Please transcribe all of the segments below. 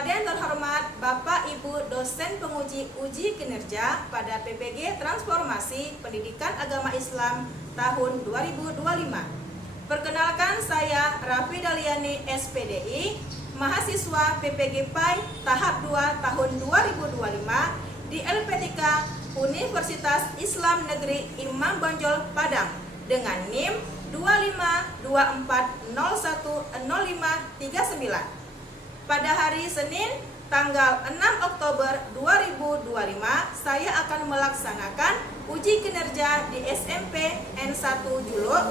Kepada yang terhormat Bapak Ibu dosen penguji uji kinerja pada PPG Transformasi Pendidikan Agama Islam tahun 2025. Perkenalkan, saya Raffi Daliani SPDI, mahasiswa PPG PAI tahap 2 tahun 2025 di LPTK Universitas Islam Negeri Imam Bonjol Padang dengan NIM 2524010539. Pada hari Senin tanggal 6 Oktober 2025, saya akan melaksanakan uji kinerja di SMP N1 Juluk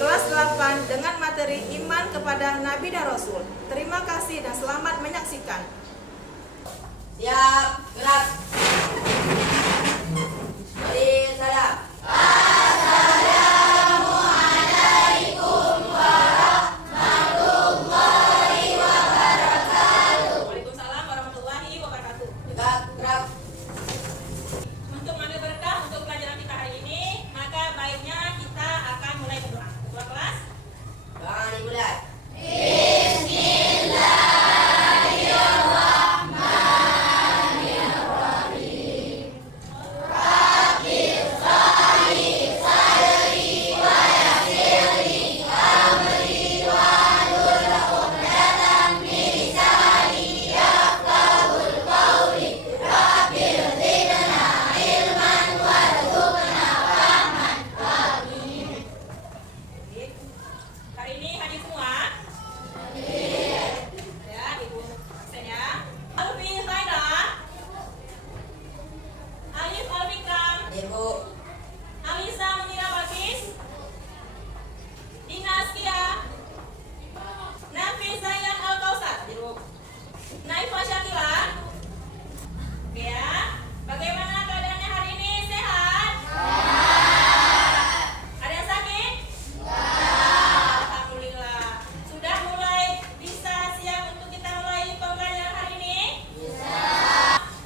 kelas 8 dengan materi iman kepada Nabi dan Rasul. Terima kasih dan selamat menyaksikan. Siap, gerak. Mari salam.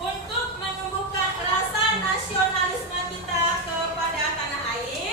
Untuk menumbuhkan rasa nasionalisme kita kepada tanah air,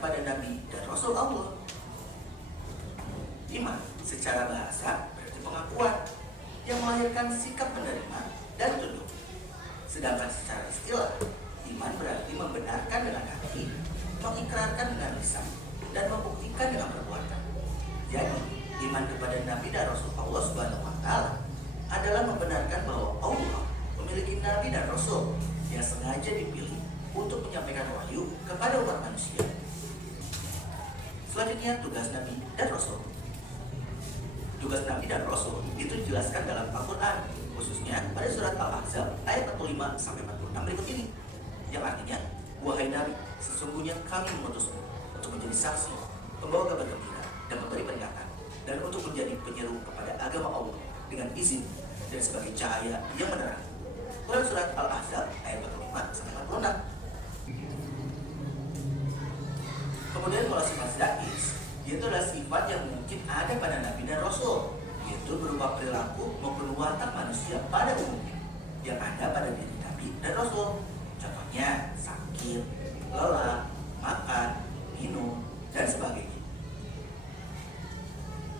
kepada Nabi dan Rasul Allah. Iman secara bahasa berarti pengakuan yang melahirkan sikap menerima dan tunduk. Sedangkan secara istilah, iman berarti membenarkan dengan hati, mengikrarkan dengan lisan, dan membuktikan dengan perbuatan. Jadi, iman kepada Nabi dan Rasul Allah Subhanahu wa Ta'ala adalah membenarkan bahwa Allah memiliki Nabi dan Rasul yang sengaja dipilih untuk menyampaikan wahyu kepada umat manusia. Selanjutnya, tugas Nabi dan Rasul. Tugas Nabi dan Rasul itu dijelaskan dalam Al-Quran, khususnya pada surat Al-Ahzab ayat 45-46 berikut ini, yang artinya, wahai Nabi, sesungguhnya kami mengutusmu untuk menjadi saksi, pembawa kabar gembira, dan memberi peringatan, dan untuk menjadi penyeru kepada agama Allah dengan izin dan sebagai cahaya yang menerangi. Quran surat Al-Ahzab ayat 45-46. Kemudian kalau sifat zatis, yaitu adalah sifat yang mungkin ada pada Nabi dan Rasul, yaitu berupa perilaku maupun watak manusia pada umumnya yang ada pada diri Nabi dan Rasul. Contohnya sakit, lelah, makan, minum, dan sebagainya.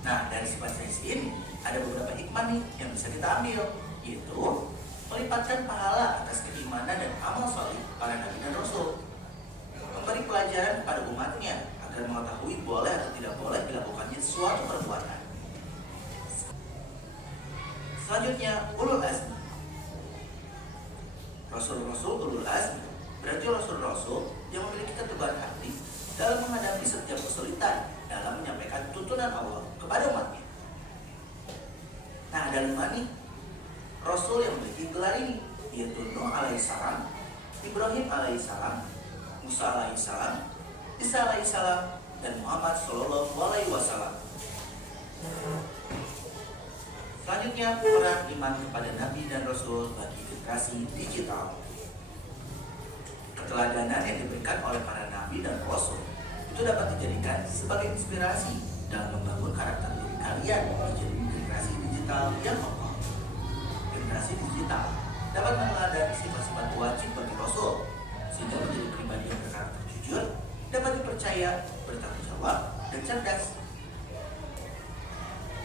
Nah, dari sifat zatis ini ada beberapa hikmah nih yang bisa kita ambil, yaitu melipatkan pahala atas keimanan dan amal saleh para Nabi dan Rasul, memberi pelajaran kepada umatnya agar mengetahui boleh atau tidak boleh dilakukannya suatu perbuatan. Selanjutnya, ulul azmi. Rasul-rasul ulul azmi berarti rasul-rasul yang memiliki ketebaran hati dalam menghadapi setiap kesulitan dalam menyampaikan tuntunan Allah kepada umatnya. Nah, ada 5 nih Rasul yang memiliki gelar ini, yaitu Nuh alaihissalam, Ibrahim alaihissalam, Musa alaihissalam, Isa alaihissalam, dan Muhammad sallallahu alaihi wasallam. Selanjutnya, peran iman kepada Nabi dan Rasul bagi generasi digital. Keteladanan yang diberikan oleh para Nabi dan Rasul itu dapat dijadikan sebagai inspirasi dalam membangun karakter diri kalian menjadi generasi digital yang kokoh. Generasi digital dapat meneladani sifat-sifat wajib bagi Rasul sehingga menjadi pribadi yang berkarakter jujur, dapat dipercaya, bertanggung jawab, dan cerdas.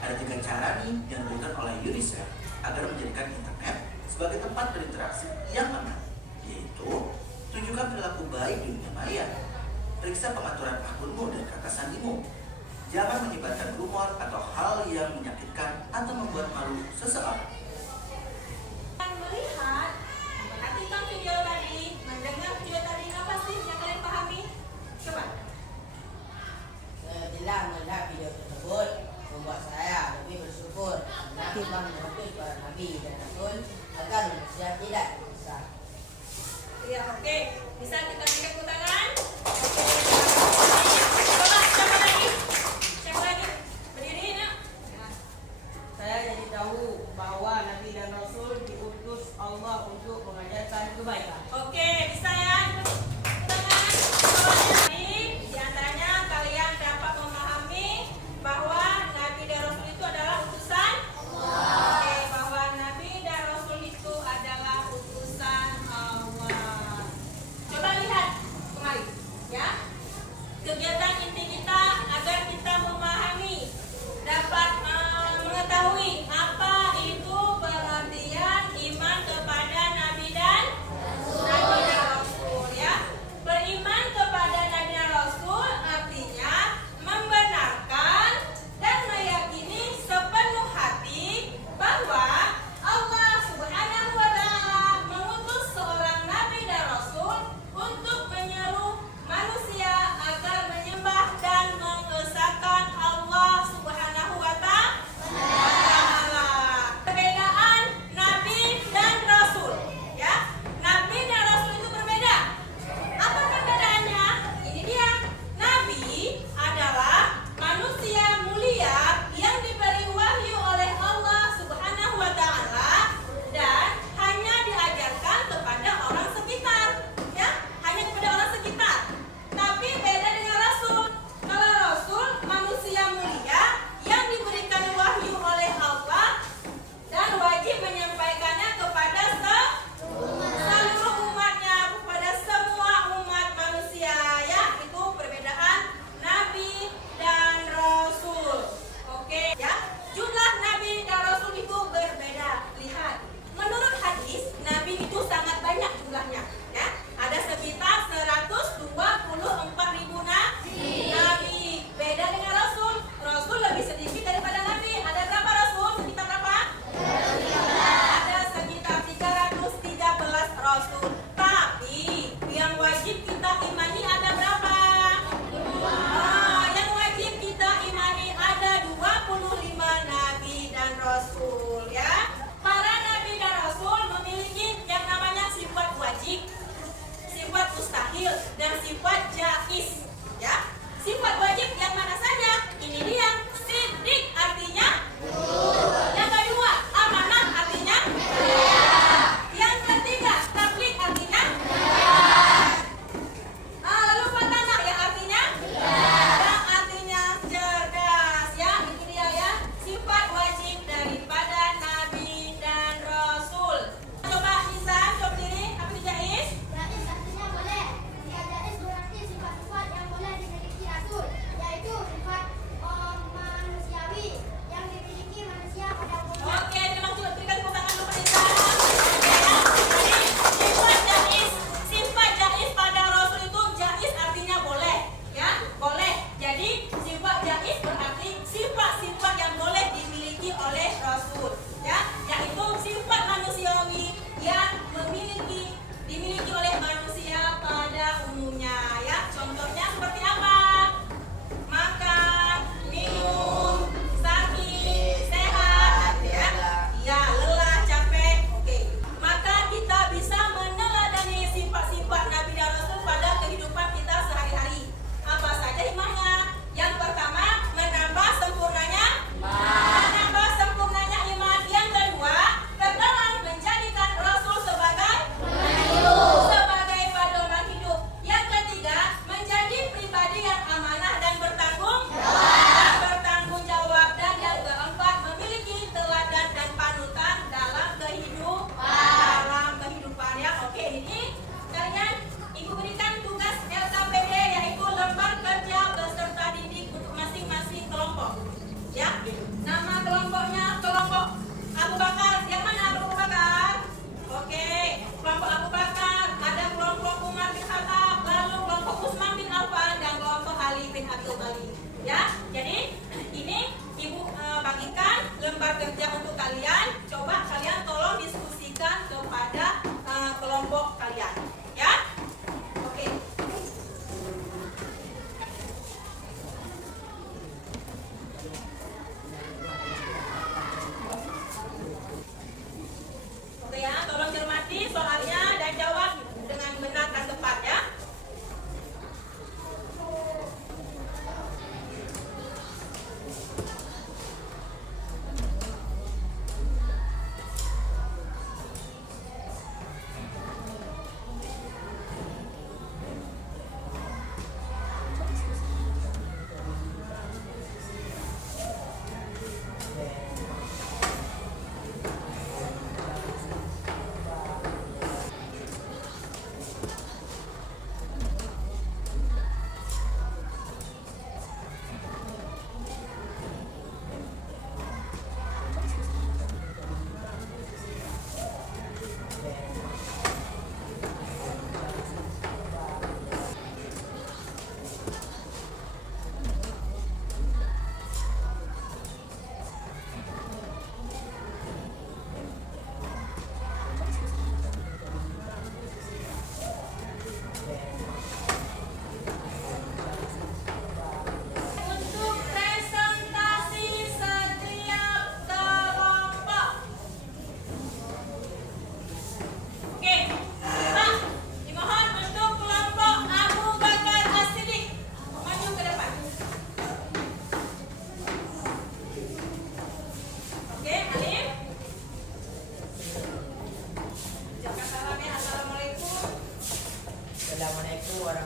Ada 3 cara nih yang diberikan oleh UNICEF agar menjadikan internet sebagai tempat berinteraksi yang aman, yaitu tunjukkan perilaku baik di dunia maya, periksa pengaturan akunmu dan kata sandimu, jangan menyebarkan rumor atau hal yang menyakitkan atau membuat malu seseorang. Melihat, memperhatikan video tadi, mendengar video tadi, apa sih yang kalian pahami? Coba. Setelah melihat video tersebut, membuat saya lebih bersyukur karena Tuhan mengutus para Nabi dan Rasul agar manusia tidak bisa. Iya, oke. Bisa kita berikan tepuk tangan? Coba, siapa lagi? Siapa lagi? Berdiri, nak. Saya jadi tahu bahwa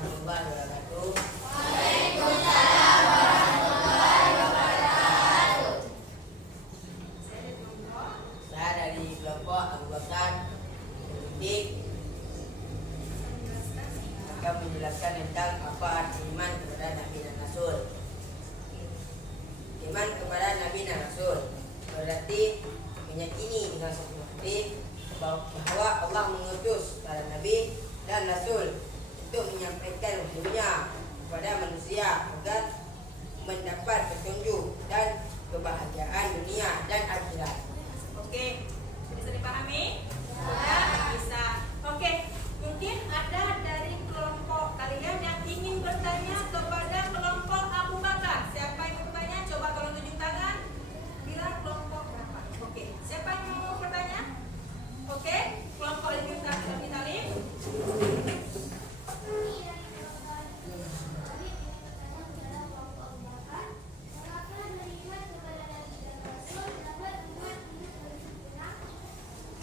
warahmatullahi wabarakatuh. Saya dari kelompok Abu Bakar Politik akan menjelaskan tentang apa arti iman kepada Nabi dan Rasul. Iman kepada Nabi dan Rasul berarti meyakini dengan sepenuh hati bahwa Allah mengutus para Nabi dan Rasul untuk menyampaikan wahyunya kepada manusia agar mendapat petunjuk dan kebahagiaan dunia dan akhirat. Oke, bisa dipahami? Sudah bisa. Oke, mungkin ada dari kelompok kalian yang ingin bertanya kepada kelompok Abu Bakar. Siapa yang mau bertanya? Coba tolong tunjuk tangan. Bilang kelompok berapa? Oke, siapa yang mau bertanya? Oke, kelompok Ibnu Talib.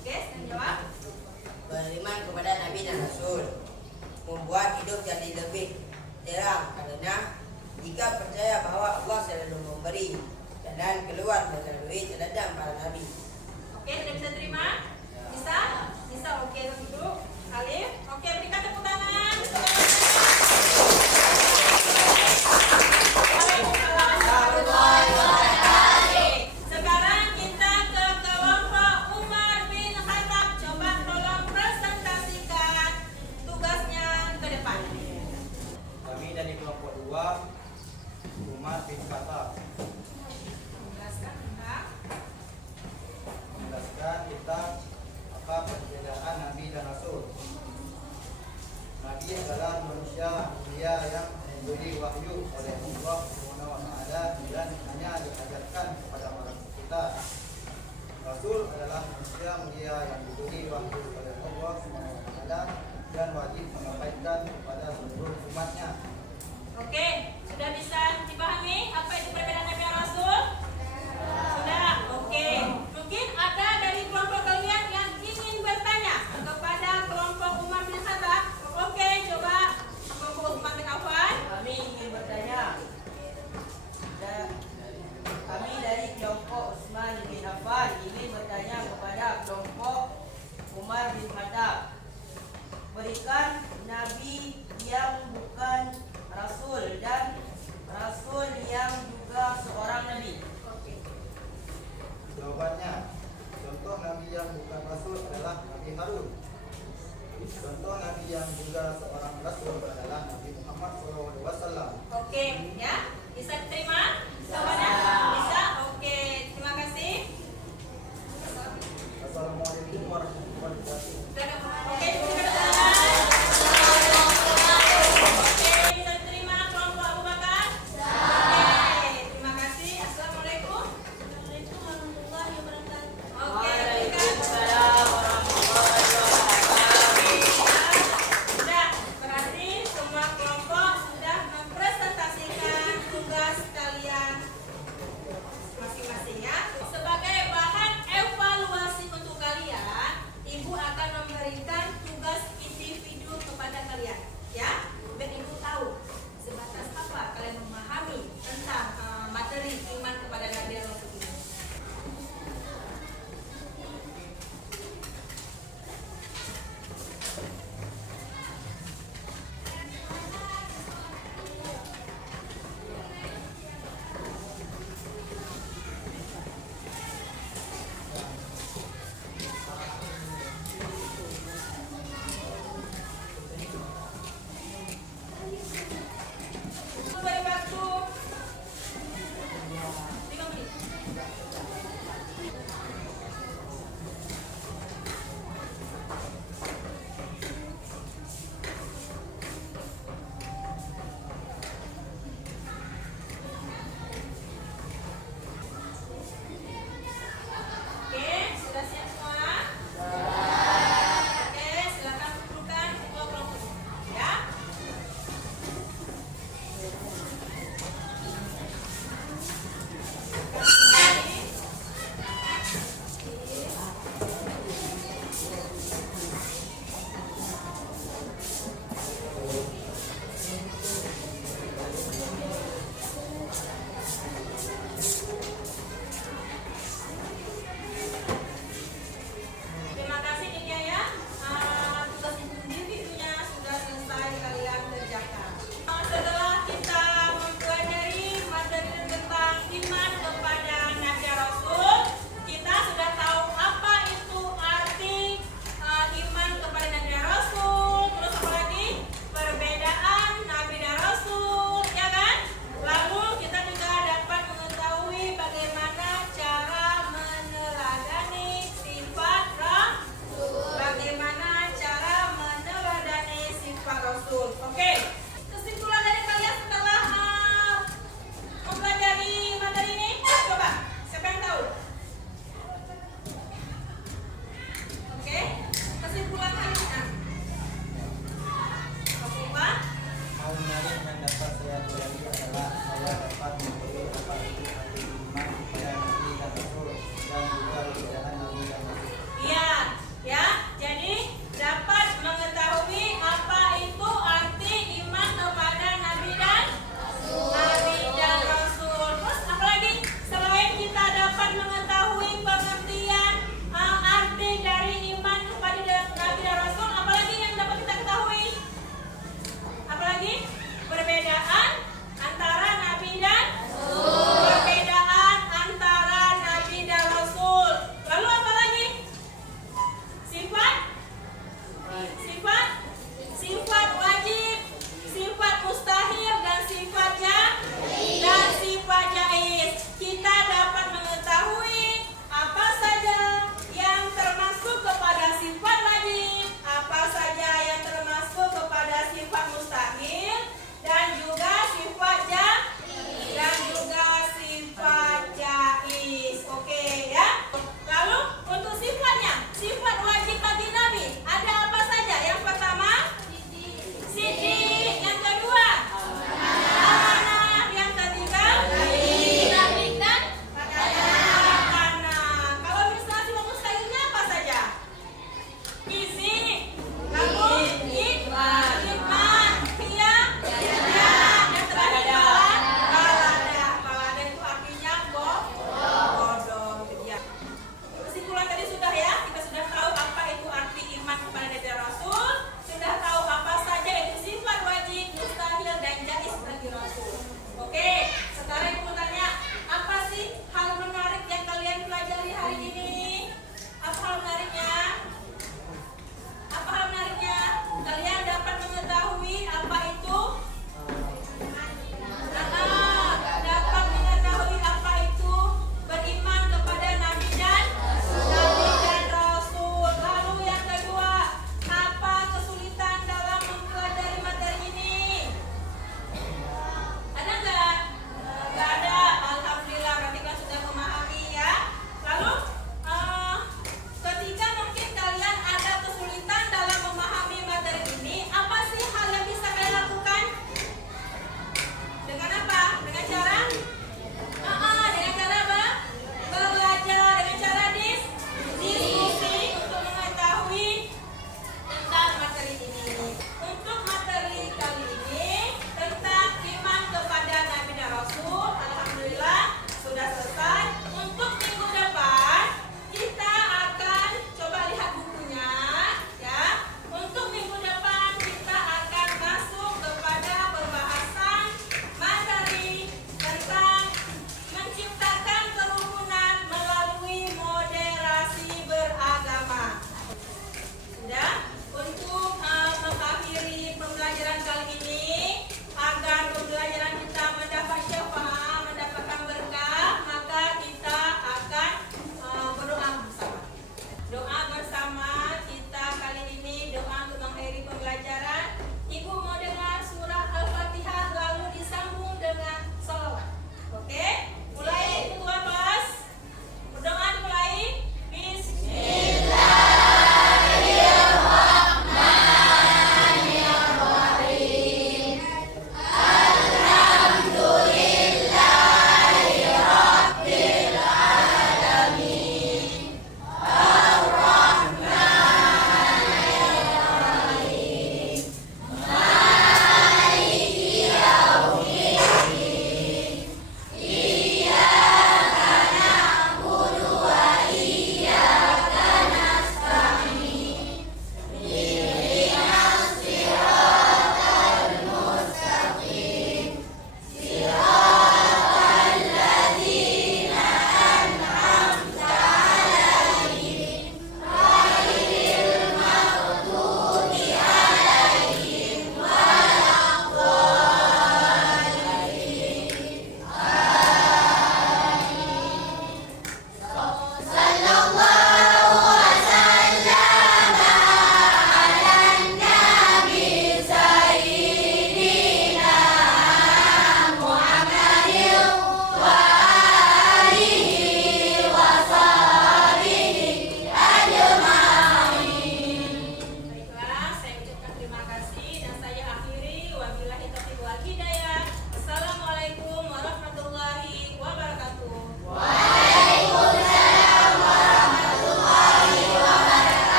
Oke, yang jawab. Beriman kepada Nabi dan Rasul membuat hidup jadi lebih terang karena jika percaya bahwa Allah selalu memberi dan keluar melalui teladan para Nabi. Oke, sudah bisa terima? Bisa? Bisa, oke, duduk. Alif, oke, berikan tepuk tangan. Sekarang kita ke kelompok Umar bin Khattab. Coba tolong presentasikan tugasnya ke depan. Kami dari kelompok 2 Umar bin Khattab Jelaskan tentang menjelaskan tentang apa perbedaan Nabi dan Rasul. Nabi adalah manusia mulia yang diberi wahyu oleh Allah Subhanahu wa taala dan hanya diajarkan kepada orang kita. Rasul adalah manusia mulia yang diberi wahyu oleh Allah Subhanahu wa taala dan wajib menyampaikan